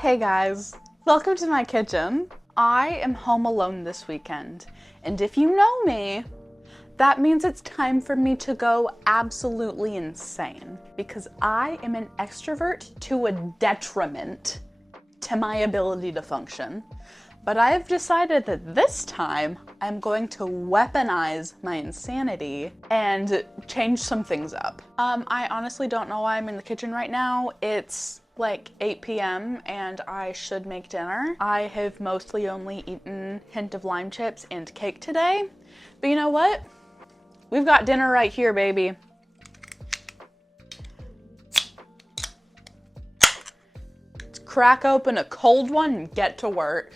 Hey guys, welcome to my kitchen. I am home alone this weekend, and if you know me, that means it's time for me to go absolutely insane because I am an extrovert to a detriment to my ability to function. But I have decided that this time I'm going to weaponize my insanity and change some things up. I honestly don't know why I'm in the kitchen right now. It's like 8 p.m. and I should make dinner. I have mostly only eaten hint of lime chips and cake today. But you know what? We've got dinner right here, baby. Let's crack open a cold one and get to work.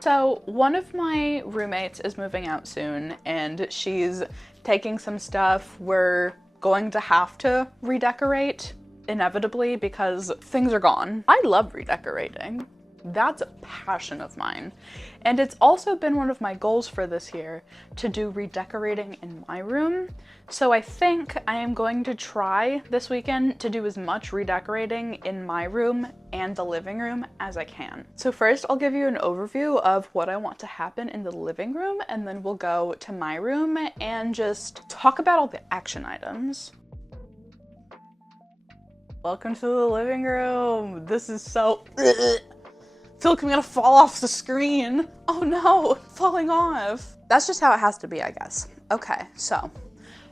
So one of my roommates is moving out soon and she's taking some stuff. We're going to have to redecorate inevitably because things are gone. I love redecorating. That's a passion of mine. And it's also been one of my goals for this year to do redecorating in my room. So I think I am going to try this weekend to do as much redecorating in my room and the living room as I can. So first I'll give you an overview of what I want to happen in the living room, and then we'll go to my room and just talk about all the action items. Welcome to the living room. This is so... I feel like I'm gonna fall off the screen. Oh no, falling off. That's just how it has to be, I guess. Okay, so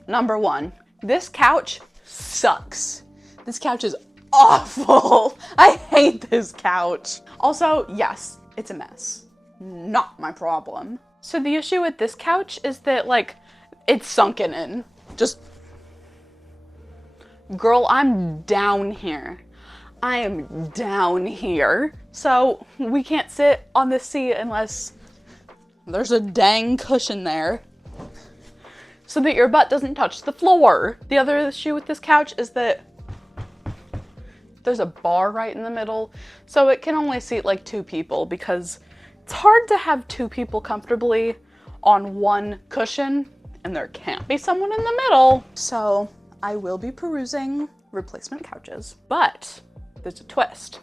number one, this couch sucks. This couch is awful. I hate this couch. Also, yes, it's a mess. Not my problem. So the issue with this couch is that like, it's sunken in. Just, girl, I'm down here. I am down here. So we can't sit on this seat unless there's a dang cushion there so that your butt doesn't touch the floor. The other issue with this couch is that there's a bar right in the middle, so it can only seat like 2 people because it's hard to have 2 people comfortably on one cushion and there can't be someone in the middle. So I will be perusing replacement couches, but there's a twist.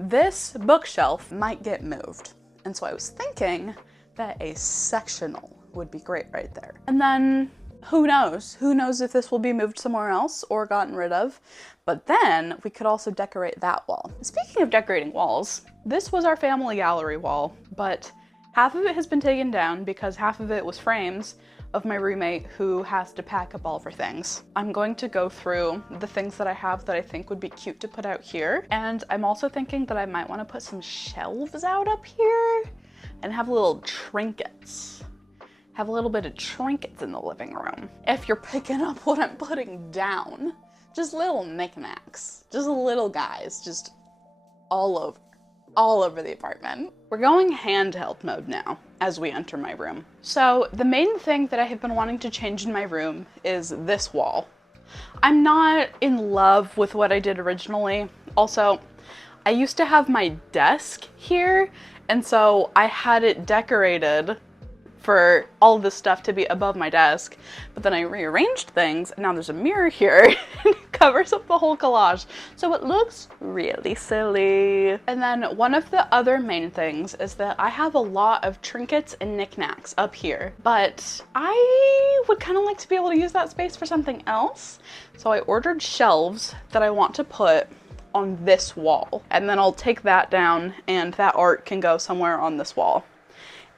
This bookshelf might get moved. And so I was thinking that a sectional would be great right there. And then who knows? Who knows if this will be moved somewhere else or gotten rid of? But then we could also decorate that wall. Speaking of decorating walls, this was our family gallery wall, but half of it has been taken down because half of it was frames of my roommate who has to pack up all of her things. I'm going to go through the things that I have that I think would be cute to put out here. And I'm also thinking that I might want to put some shelves out up here and have little trinkets. Have a little bit of trinkets in the living room. If you're picking up what I'm putting down, just little knickknacks, just little guys, just all over the apartment. We're going handheld mode now as we enter my room. So the main thing that I have been wanting to change in my room is this wall. I'm not in love with what I did originally. Also, I used to have my desk here, and so I had it decorated for all of this stuff to be above my desk, but then I rearranged things and now there's a mirror here and it covers up the whole collage. So it looks really silly. And then one of the other main things is that I have a lot of trinkets and knickknacks up here, but I would kind of like to be able to use that space for something else. So I ordered shelves that I want to put on this wall, and then I'll take that down and that art can go somewhere on this wall.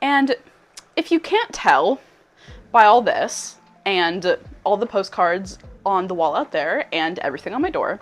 And if you can't tell by all this and all the postcards on the wall out there and everything on my door,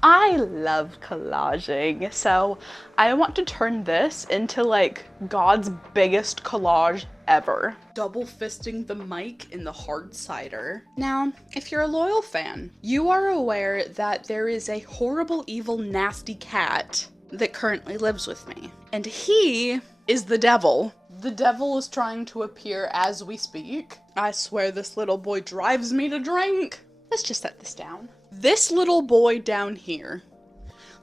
I love collaging. So I want to turn this into like God's biggest collage ever. Double fisting the mic in the hard cider. Now, if you're a loyal fan, you are aware that there is a horrible, evil, nasty cat that currently lives with me. And he is the devil. The devil is trying to appear as we speak. I swear this little boy drives me to drink. Let's just set this down. This little boy down here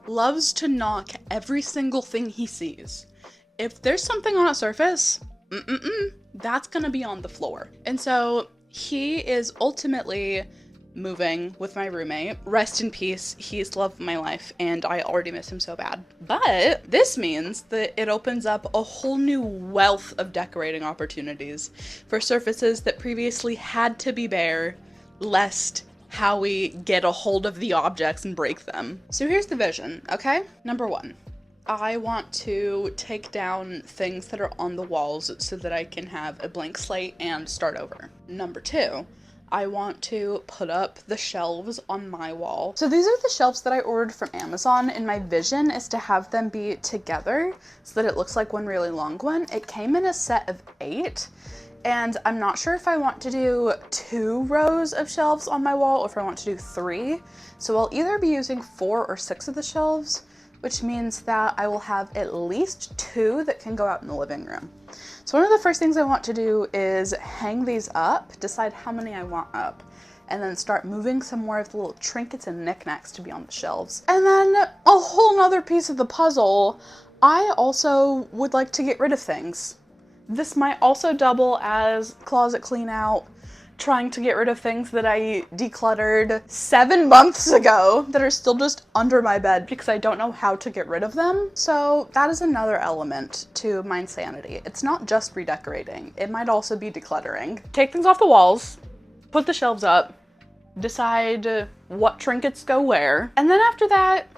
loves to knock every single thing he sees. If there's something on a surface, that's gonna be on the floor. And so he is ultimately moving with my roommate. Rest in peace, he's the love of my life, and I already miss him so bad. But this means that it opens up a whole new wealth of decorating opportunities for surfaces that previously had to be bare, lest Howie get a hold of the objects and break them. So here's the vision, okay? Number one, I want to take down things that are on the walls so that I can have a blank slate and start over. Number two, I want to put up the shelves on my wall. So these are the shelves that I ordered from Amazon, and my vision is to have them be together so that it looks like one really long one. It came in a set of 8, and I'm not sure if I want to do 2 rows of shelves on my wall or if I want to do 3. So I'll either be using 4 or 6 of the shelves, which means that I will have at least 2 that can go out in the living room. So one of the first things I want to do is hang these up, decide how many I want up, and then start moving some more of the little trinkets and knickknacks to be on the shelves. And then a whole nother piece of the puzzle, I also would like to get rid of things. This might also double as closet clean out, trying to get rid of things that I decluttered 7 months ago that are still just under my bed because I don't know how to get rid of them. So that is another element to my insanity. It's not just redecorating. It might also be decluttering. Take things off the walls, put the shelves up, decide what trinkets go where, and then after that,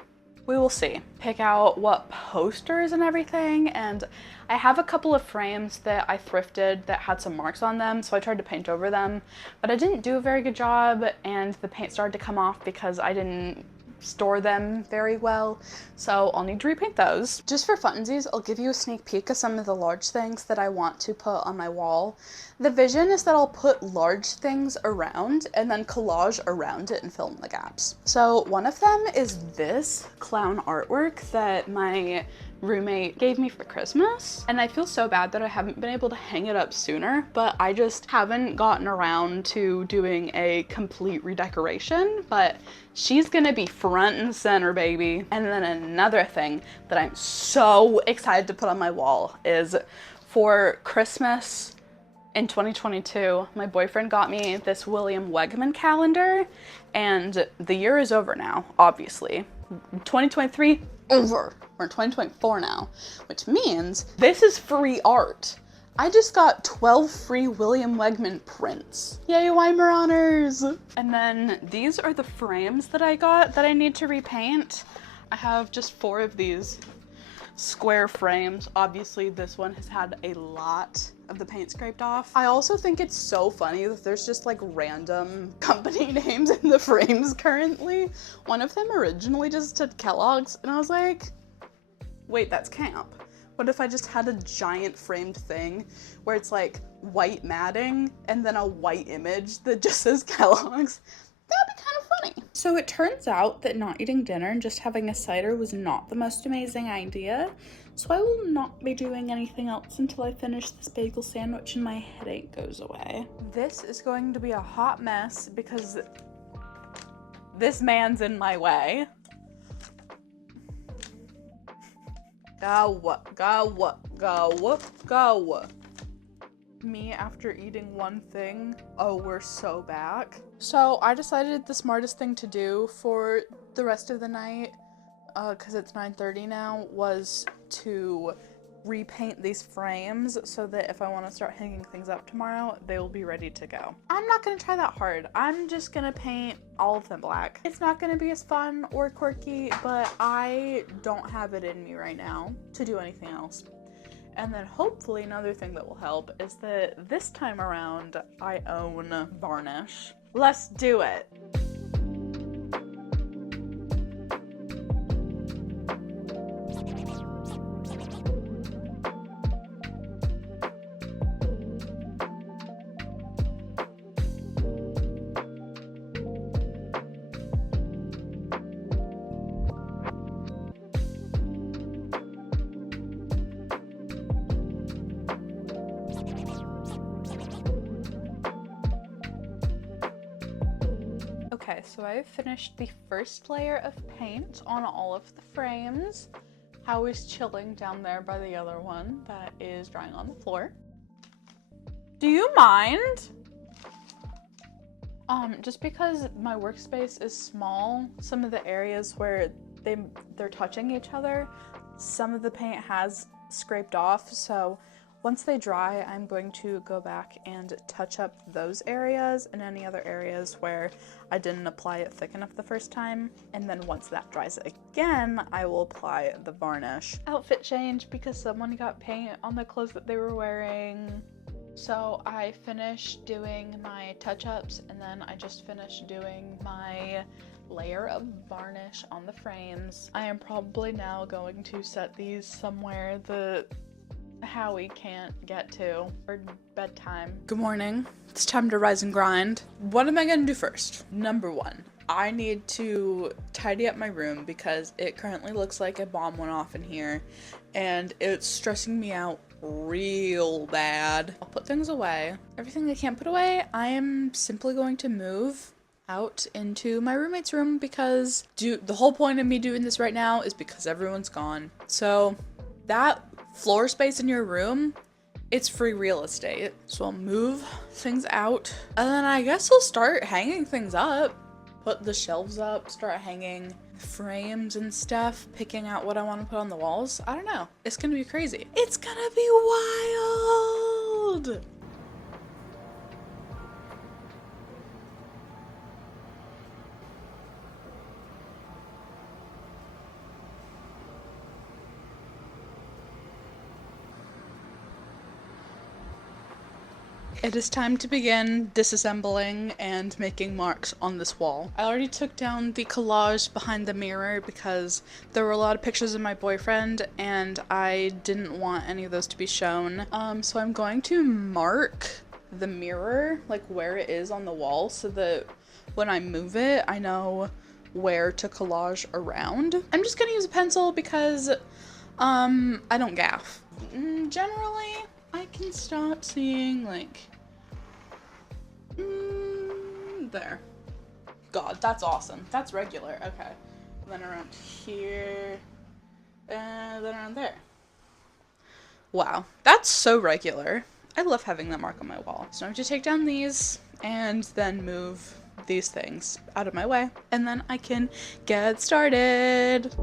we will see. Pick out what posters and everything, and I have a couple of frames that I thrifted that had some marks on them, so I tried to paint over them, but I didn't do a very good job, and the paint started to come off because I didn't store them very well, so I'll need to repaint those. Just for funsies, I'll give you a sneak peek of some of the large things that I want to put on my wall. The vision is that I'll put large things around and then collage around it and fill in the gaps. So one of them is this clown artwork that my roommate gave me for Christmas, and I feel so bad that I haven't been able to hang it up sooner, but I just haven't gotten around to doing a complete redecoration, but she's gonna be front and center, baby. And then another thing that I'm so excited to put on my wall is for Christmas in 2022, my boyfriend got me this William Wegman calendar, and the year is over now, obviously. 2023, over. We're in 2024 now, which means this is free art. I just got 12 free William Wegman prints. Yay, Weimaraners! And then these are the frames that I got that I need to repaint. I have just 4 of these square frames. Obviously, this one has had a lot of the paint scraped off. I also think it's so funny that there's just like random company names in the frames currently. One of them originally just said Kellogg's, and I was like, wait, that's camp. What if I just had a giant framed thing where it's like white matting and then a white image that just says Kellogg's? That'd be kind of funny. So it turns out that not eating dinner and just having a cider was not the most amazing idea. So I will not be doing anything else until I finish this bagel sandwich and my headache goes away. This is going to be a hot mess because this man's in my way. Go, go, go, go. Me after eating one thing. Oh, we're so back. So I decided the smartest thing to do for the rest of the night, because it's 9:30 now, was to repaint these frames so that if I want to start hanging things up tomorrow, they will be ready to go. I'm not going to try that hard. I'm just going to paint all of them black. It's not going to be as fun or quirky, but I don't have it in me right now to do anything else. And then hopefully another thing that will help is that this time around I own varnish. Let's do it. Okay, so I've finished the first layer of paint on all of the frames. Howie's chilling down there by the other one that is drying on the floor. Do you mind? Just because my workspace is small, some of the areas where they're touching each other, some of the paint has scraped off, so once they dry, I'm going to go back and touch up those areas and any other areas where I didn't apply it thick enough the first time. And then once that dries again, I will apply the varnish. Outfit change because someone got paint on the clothes that they were wearing. So I finished doing my touch-ups and then I just finished doing my layer of varnish on the frames. I am probably now going to set these somewhere that Howie can't get to for bedtime. Good morning. It's time to rise and grind. What am I gonna do first? Number one, I need to tidy up my room because it currently looks like a bomb went off in here and it's stressing me out real bad. I'll put things away. Everything I can't put away, I am simply going to move out into my roommate's room because the whole point of me doing this right now is because everyone's gone. So that floor space in your room, it's free real estate. So I'll move things out and then I guess I'll start hanging things up. Put the shelves up, start hanging frames and stuff, picking out what I want to put on the walls. I don't know. It's gonna be crazy. It's gonna be wild! It is time to begin disassembling and making marks on this wall. I already took down the collage behind the mirror because there were a lot of pictures of my boyfriend and I didn't want any of those to be shown. So I'm going to mark the mirror, like where it is on the wall, so that when I move it, I know where to collage around. I'm just gonna use a pencil because I don't gaff. Generally, I can stop seeing like there. God, that's awesome. That's regular. Okay. And then around here and then around there. Wow, that's so regular. I love having that mark on my wall. So I have to take down these and then move these things out of my way and then I can get started.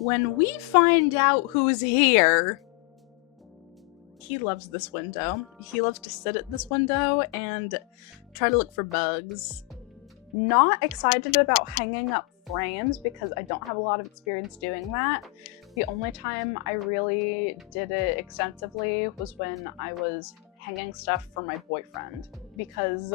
When we find out who's here, he loves this window. He loves to sit at this window and try to look for bugs. Not excited about hanging up frames because I don't have a lot of experience doing that. The only time I really did it extensively was when I was hanging stuff for my boyfriend because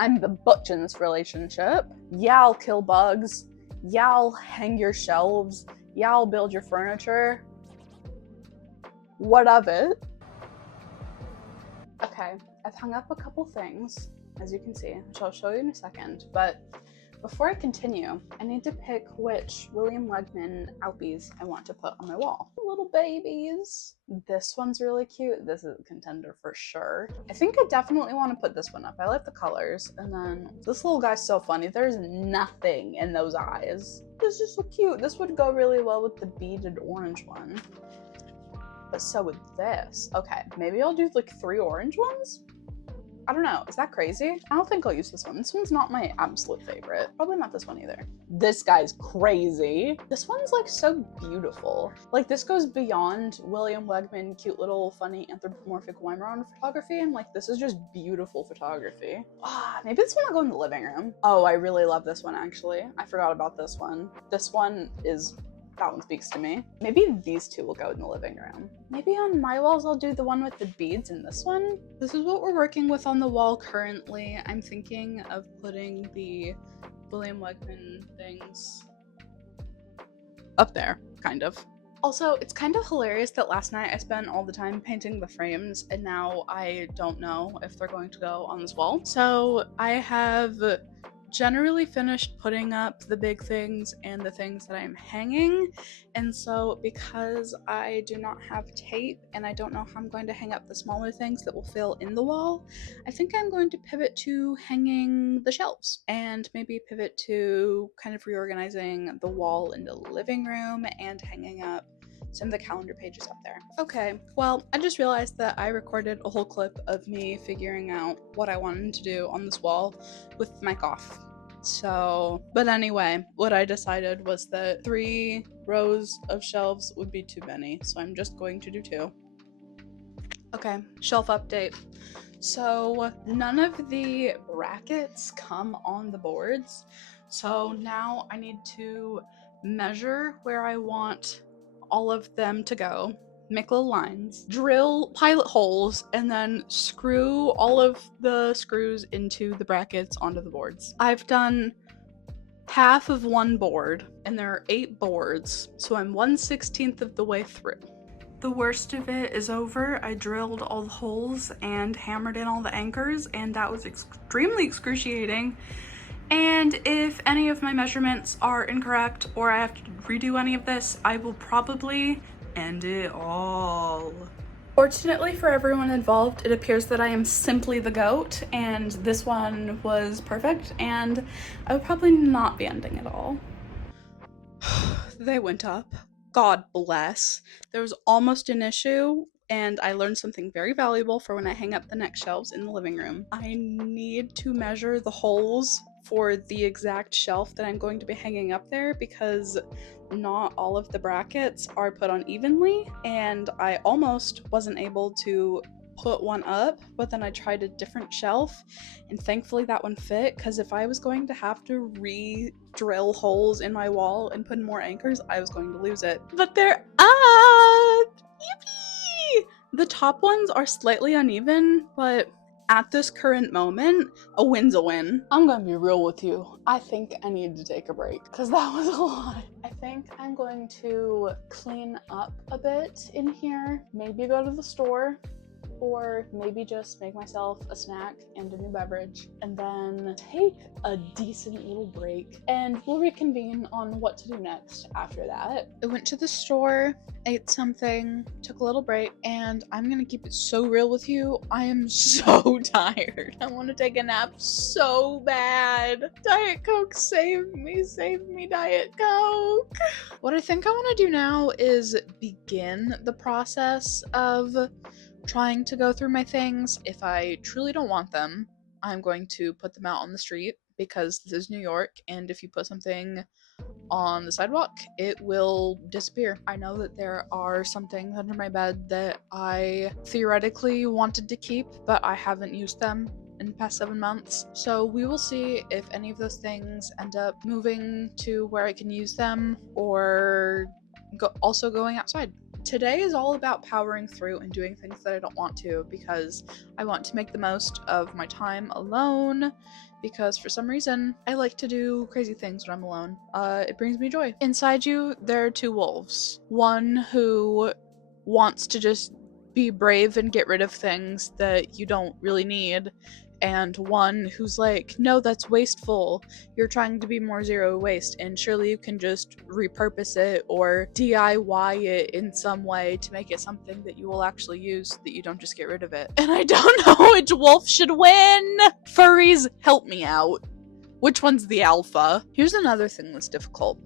I'm the butch in this relationship. Yeah, I'll kill bugs. Yeah, I'll hang your shelves. Yeah, I'll build your furniture. What of it? Okay, I've hung up a couple things, as you can see, which I'll show you in a second, but before I continue, I need to pick which William Wegman Alpies I want to put on my wall. Little babies. This one's really cute. This is a contender for sure. I think I definitely want to put this one up. I like the colors. And then this little guy's so funny. There's nothing in those eyes. This is so cute. This would go really well with the beaded orange one. But so would this. Okay, maybe I'll do like 3 orange ones? I don't know. Is that crazy? I don't think I'll use this one. This one's not my absolute favorite. Probably not this one either. This guy's crazy. This one's like so beautiful. Like this goes beyond William Wegman, cute little funny anthropomorphic Weimar photography. I'm like, this is just beautiful photography. Maybe this one will go in the living room. Oh, I really love this one actually. I forgot about this one. This one is... that one speaks to me. Maybe these 2 will go in the living room. Maybe on my walls I'll do the one with the beads and this one. This is what we're working with on the wall currently. I'm thinking of putting the William Wegman things up there, kind of. Also, it's kind of hilarious that last night I spent all the time painting the frames and now I don't know if they're going to go on this wall. So I have generally finished putting up the big things and the things that I'm hanging, and so because I do not have tape and I don't know how I'm going to hang up the smaller things that will fill in the wall, I think I'm going to pivot to hanging the shelves and maybe pivot to kind of reorganizing the wall in the living room and hanging up some of the calendar pages up there. Okay, well, I just realized that I recorded a whole clip of me figuring out what I wanted to do on this wall with the mic off. So, but anyway, what I decided was that 3 rows of shelves would be too many, so I'm just going to do 2. Okay, shelf update. So none of the brackets come on the boards, so now I need to measure where I want all of them to go, make little lines, drill pilot holes, and then screw all of the screws into the brackets onto the boards. I've done half of one board, and there are 8 boards, so I'm 1/16 of the way through. The worst of it is over. I drilled all the holes and hammered in all the anchors, and that was extremely excruciating. And if any of my measurements are incorrect or I have to redo any of this, I will probably end it all. Fortunately for everyone involved, it appears that I am simply the goat, and this one was perfect, and I would probably not be ending it all. They went up. God bless. There was almost an issue, and I learned something very valuable for when I hang up the next shelves in the living room. I need to measure the holes for the exact shelf that I'm going to be hanging up there, because not all of the brackets are put on evenly, and I almost wasn't able to put one up, but then I tried a different shelf, and thankfully that one fit, because if I was going to have to re-drill holes in my wall and put in more anchors, I was going to lose it. But they're up! Yippee! The top ones are slightly uneven, but at this current moment, a win's a win. I'm gonna be real with you. I think I need to take a break, because that was a lot. I think I'm going to clean up a bit in here, maybe go to the store, or maybe just make myself a snack and a new beverage, and then take a decent little break, and we'll reconvene on what to do next after that. I went to the store, ate something, took a little break, and I'm gonna keep it so real with you. I am so tired. I want to take a nap so bad. Diet Coke, save me, Diet Coke. What I think I want to do now is begin the process of trying to go through my things. If I truly don't want them, I'm going to put them out on the street, because this is New York, and if you put something on the sidewalk, it will disappear. I know that there are some things under my bed that I theoretically wanted to keep, but I haven't used them in the past 7 months. So we will see if any of those things end up moving to where I can use them, or also going outside. Today is all about powering through and doing things that I don't want to, because I want to make the most of my time alone, because for some reason I like to do crazy things when I'm alone. It brings me joy. Inside you, there are 2 wolves. One who wants to just be brave and get rid of things that you don't really need, and one who's like, no, that's wasteful. You're trying to be more zero waste, and surely you can just repurpose it or DIY it in some way to make it something that you will actually use, so that you don't just get rid of it. And I don't know which wolf should win! Furries, help me out. Which one's the alpha? Here's another thing that's difficult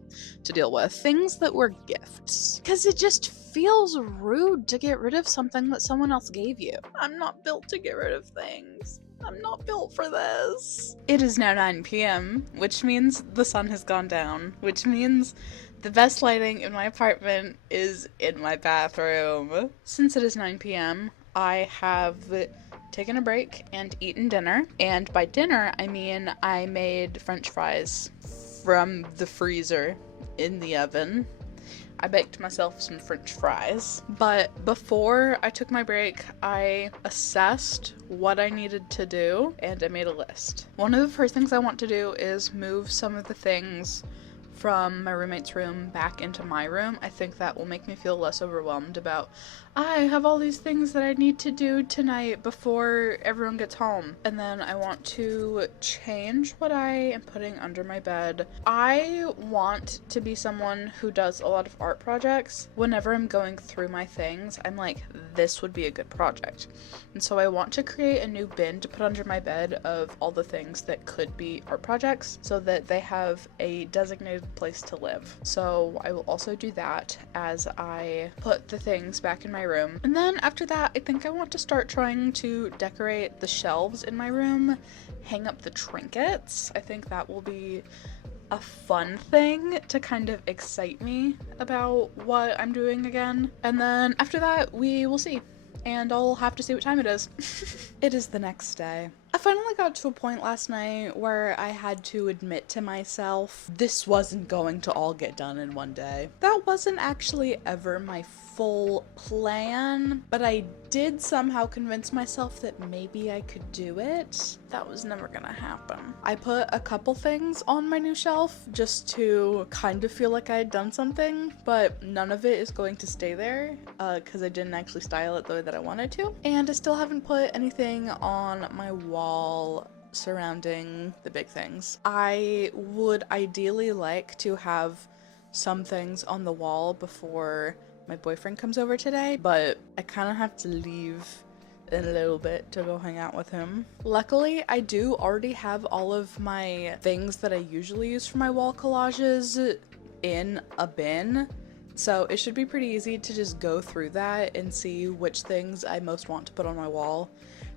to deal with. Things that were gifts. Because it just feels rude to get rid of something that someone else gave you. I'm not built to get rid of things. I'm not built for this. It is now 9 p.m., which means the sun has gone down, which means the best lighting in my apartment is in my bathroom. Since it is 9 p.m., I have taken a break and eaten dinner. And by dinner, I mean I made French fries from the freezer in the oven. I baked myself some French fries. But before I took my break, I assessed what I needed to do, and I made a list. One of the first things I want to do is move some of the things from my roommate's room back into my room. I think that will make me feel less overwhelmed about, I have all these things that I need to do tonight before everyone gets home. And then I want to change what I am putting under my bed. I want to be someone who does a lot of art projects. Whenever I'm going through my things, I'm like, this would be a good project. And so I want to create a new bin to put under my bed of all the things that could be art projects so that they have a designated place to live. So I will also do that as I put the things back in my room. And then after that, I think I want to start trying to decorate the shelves in my room, hang up the trinkets. I think that will be a fun thing to kind of excite me about what I'm doing again. And then after that, we will see. And I'll have to see what time it is. It is the next day. I finally got to a point last night where I had to admit to myself this wasn't going to all get done in one day. That wasn't actually ever my full plan, but I did somehow convince myself that maybe I could do it. That was never gonna happen. I put a couple things on my new shelf just to kind of feel like I had done something, but none of it is going to stay there because I didn't actually style it the way that I wanted to. And I still haven't put anything on my wall surrounding the big things. I would ideally like to have some things on the wall before my boyfriend comes over today, but I kind of have to leave in a little bit to go hang out with him. Luckily, I do already have all of my things that I usually use for my wall collages in a bin, so it should be pretty easy to just go through that and see which things I most want to put on my wall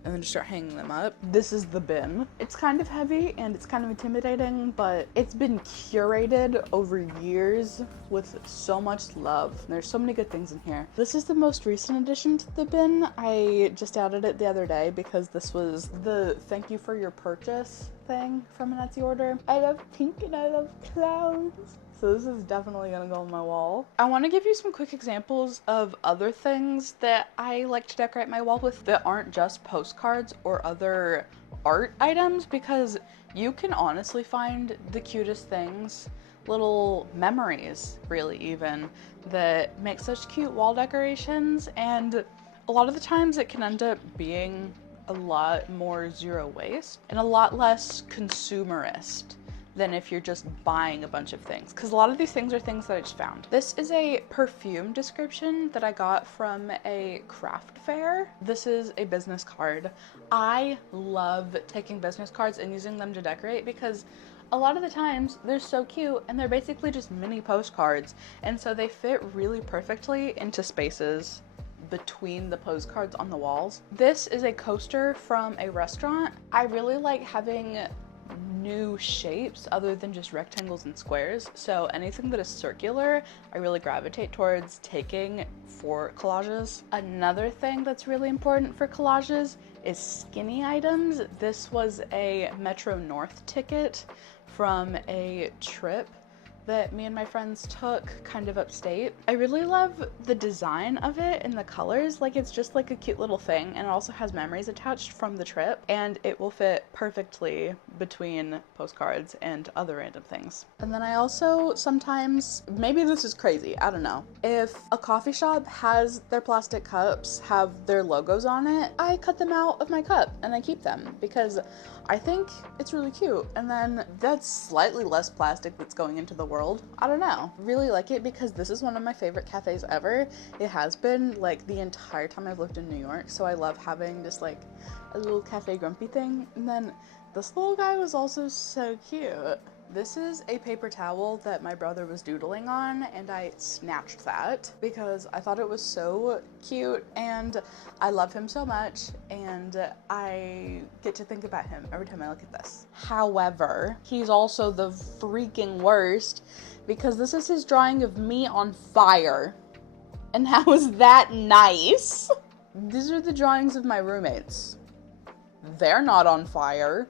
and then just start hanging them up. This is the bin. It's kind of heavy and it's kind of intimidating, but it's been curated over years with so much love. There's so many good things in here. This is the most recent addition to the bin. I just added it the other day because this was the thank you for your purchase thing from an Etsy order. I love pink and I love clowns. So this is definitely gonna go on my wall. I want to give you some quick examples of other things that I like to decorate my wall with that aren't just postcards or other art items, because you can honestly find the cutest things, little memories really even, that make such cute wall decorations, and a lot of the times it can end up being a lot more zero waste and a lot less consumerist than if you're just buying a bunch of things, because a lot of these things are things that I just found. This is a perfume description that I got from a craft fair. This is a business card. I love taking business cards and using them to decorate because a lot of the times they're so cute and they're basically just mini postcards, and so they fit really perfectly into spaces between the postcards on the walls. This is a coaster from a restaurant. I really like having new shapes other than just rectangles and squares, so anything that is circular I really gravitate towards taking for collages. Another thing that's really important for collages is skinny items. This was a Metro North ticket from a trip that me and my friends took kind of upstate. I really love the design of it and the colors. Like, it's just like a cute little thing, and it also has memories attached from the trip, and it will fit perfectly between postcards and other random things. And then I also sometimes, maybe this is crazy, I don't know, if a coffee shop has their plastic cups have their logos on it, I cut them out of my cup and I keep them because I think it's really cute, and then that's slightly less plastic that's going into the world. I don't know. Really like it because this is one of my favorite cafes ever. It has been like the entire time I've lived in New York, so I love having just like a little cafe grumpy thing. And then this little guy was also so cute. This is a paper towel that my brother was doodling on, and I snatched that because I thought it was so cute and I love him so much, and I get to think about him every time I look at this. However, he's also the freaking worst because this is his drawing of me on fire. And how is that nice? These are the drawings of my roommates. They're not on fire,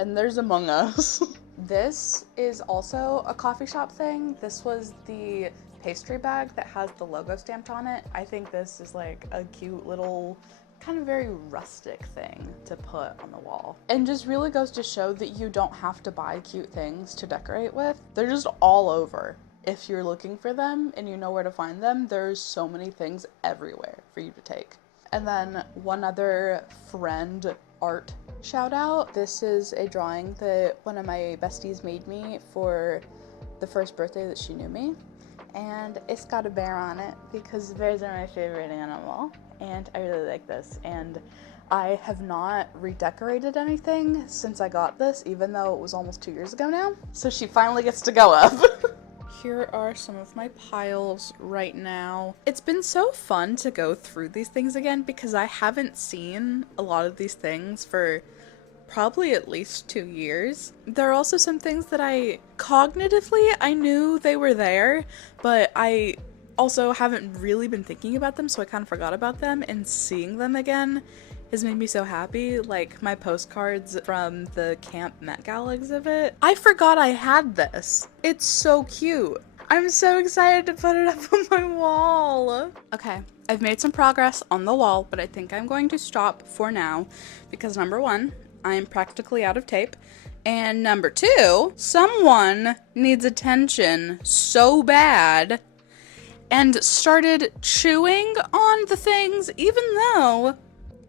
and there's Among Us. This is also a coffee shop thing. This was the pastry bag that has the logo stamped on it. I think this is like a cute little kind of very rustic thing to put on the wall. And just really goes to show that you don't have to buy cute things to decorate with. They're just all over. If you're looking for them and you know where to find them, there's so many things everywhere for you to take. And then one other friend art shout out. This is a drawing that one of my besties made me for the first birthday that she knew me. And it's got a bear on it because bears are my favorite animal. And I really like this. And I have not redecorated anything since I got this, even though it was almost 2 years ago now. So she finally gets to go up. Here are some of my piles right now. It's been so fun to go through these things again because I haven't seen a lot of these things for probably at least 2 years. There are also some things that cognitively I knew they were there, but I also haven't really been thinking about them, so I kind of forgot about them, and seeing them again has made me so happy. Like my postcards from the Camp Met Gala exhibit. I forgot I had this. It's so cute. I'm so excited to put it up on my wall. Okay, I've made some progress on the wall, but I think I'm going to stop for now because number one, I am practically out of tape. And number two, someone needs attention so bad and started chewing on the things, even though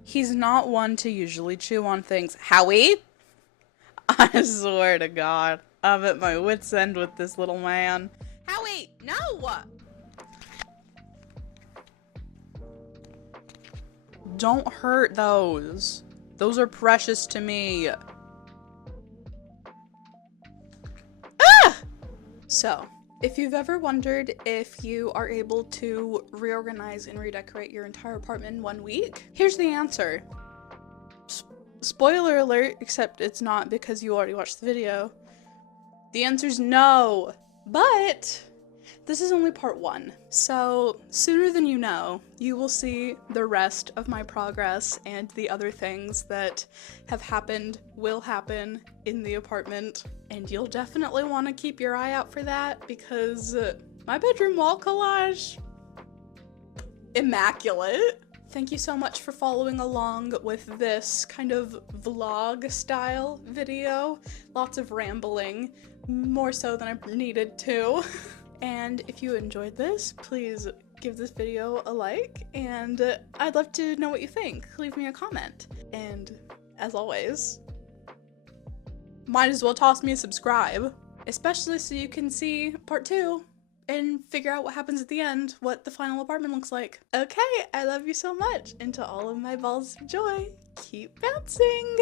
he's not one to usually chew on things. Howie? I swear to God, I'm at my wit's end with this little man. Howie, no! Don't hurt those. Those are precious to me. Ah! So, if you've ever wondered if you are able to reorganize and redecorate your entire apartment in 1 week, here's the answer. Spoiler alert, except it's not because you already watched the video. The answer's no, but this is only part one. So sooner than you know, you will see the rest of my progress and the other things that have happened, will happen in the apartment. And you'll definitely want to keep your eye out for that because my bedroom wall collage, immaculate. Thank you so much for following along with this kind of vlog style video. Lots of rambling, more so than I needed to. And if you enjoyed this, please give this video a like, and I'd love to know what you think. Leave me a comment. And as always, might as well toss me a subscribe, especially so you can see part two and figure out what happens at the end, what the final apartment looks like. Okay, I love you so much, and to all of my balls of joy, keep bouncing!